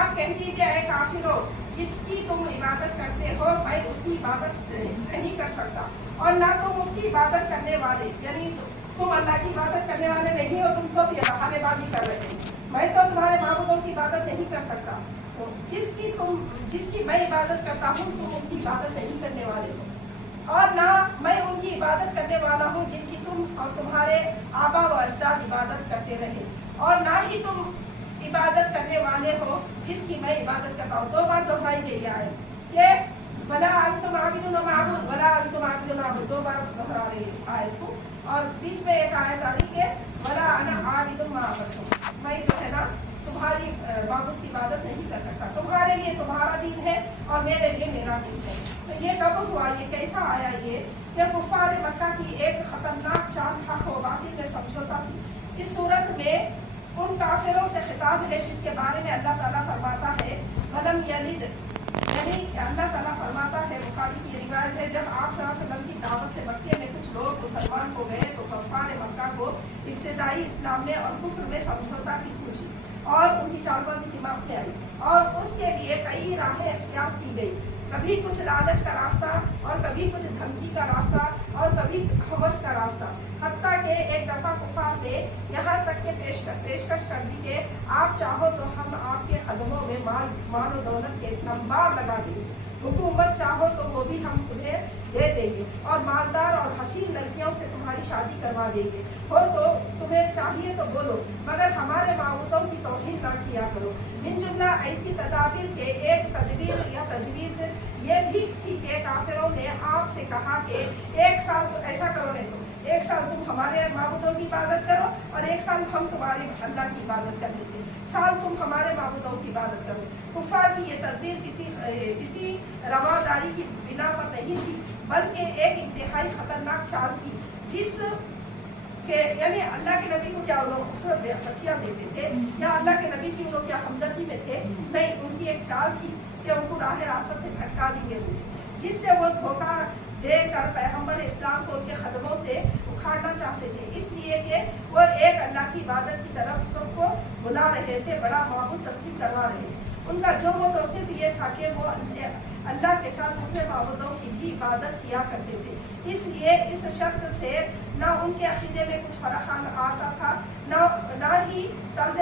آپ کہہ دیجئے اے کافرو جس کی تم عبادت کرتے ہو میں اس کی عبادت نہیں کر سکتا، اور نہ تم اس کی عبادت کرنے والے، یعنی تم اللہ کی عبادت کرنے والے نہیں ہو، تم سب یہ بہانے بازی کر رہے ہو، میں تو تمہارے معبودوں کی عبادت نہیں کر سکتا، جس کی میں عبادت کرتا ہوں تم اس کی عبادت نہیں کرنے والے ہو، اور نہ میں ان کی عبادت کرنے والا ہوں جن کی تم اور تمہارے آبا و اجداد عبادت کرتے رہے، اور نہ ہی تم عبادت کرنے والے ہو جس کی میں عبادت کرتا ہوں۔ 2 بار دہرائی گئی ہے کہ ولا انتم عابدون معبود ولا انتم عابدون معبود، 2 بار دہرا رہی آیت کو، اور بیچ میں ایک آیت آ رہی ہے ولا انا عابد ما عبدتم، میں جو ہے نا تمہاری معبود کی عبادت نہیں کر سکتا، تمہارے لیے تمہارا دین ہے اور میرے لیے میرا دین ہے۔ تو یہ کب ہوا، یہ کیسا آیا؟ یہ کہ کفار مکہ کی ایک خطرناک چال حق و باطل میں سمجھوتا تھی۔ اس صورت میں ان کافروں سے خطاب ہے جس کے بارے میں اللہ تعالیٰ فرماتا ہے ولم یلد، یعنی اللہ تعالیٰ فرماتا ہے، بخاری کی روایت ہے، جب آپ صلی اللہ علیہ وسلم کی دعوت سے مکے میں کچھ لوگ مسلمان ہو گئے تو کفار مکہ کو ابتدائی اسلام میں اور کفر میں سمجھوتا کی سوچی اور ان کی چال بازی دماغ میں آئی، اور اس کے لیے کئی راہیں اختیار کی گئی، کبھی کچھ لالچ کا راستہ اور کبھی کچھ دھمکی کا راستہ اور کبھی ہوس کا راستہ، حتیٰ کہ ایک دفعہ کفار نے یہاں تک کہ پیشکش کر دی کہ آپ چاہو تو ہم آپ کے قدموں میں مال و دولت کے انبار لگا دیں گے، حکومت چاہو تو وہ بھی ہم تمہیں دے دیں گے، اور مالدار اور حسین لڑکیوں سے تمہاری شادی کروا دیں گے، ہو تو تمہیں چاہیے تو بولو مگر ہمارے معبودوں کی توہین نہ کیا کرو۔ من جملہ ایسی تدابیر کے ایک تدبیر یا تجویز یہ بھی تھی کہ کافروں نے آپ سے کہا کہ 1 سال تو ایسا کرو، نہیں تو 1 سال تم ہمارے معبودوں کی عبادت کرو اور 1 سال ہم تمہارے اللہ کی عبادت کر لیتے ہیں، سال تم ہمارے معبودوں کی عبادت کرو۔ کفار کی یہ تدبیر کسی رواداری کی بنا پر نہیں تھی بلکہ ایک انتہائی خطرناک چال تھی، جس کہ یعنی اللہ کے نبی کو کیا وہ لوگ خوبصورت بچیاں دیتے تھے یا اللہ کے نبی کی وہ لوگ کیا ہمدردی میں تھے؟ نہیں، ان کی ایک چال تھی کہ ان کو راہ راست سے بھٹکا دیں گے، جس سے وہ دھوکہ دے کر پیغمبر اسلام کو ان کے قدموں سے اکھاڑنا چاہتے تھے، اس لیے کہ وہ ایک اللہ کی عبادت کی طرف سب کو بلا رہے تھے، بڑا معبود تسلیم کروا رہے تھے۔ ان کا جو وہ تو صرف یہ تھا کہ وہ اللہ کے ساتھ دوسرے معبودوں کی بھی عبادت کیا کرتے تھے، اس لیے اس شرط سے نہ ان کے عقیدے میں کچھ فرق آتا تھا نہ ہی طرز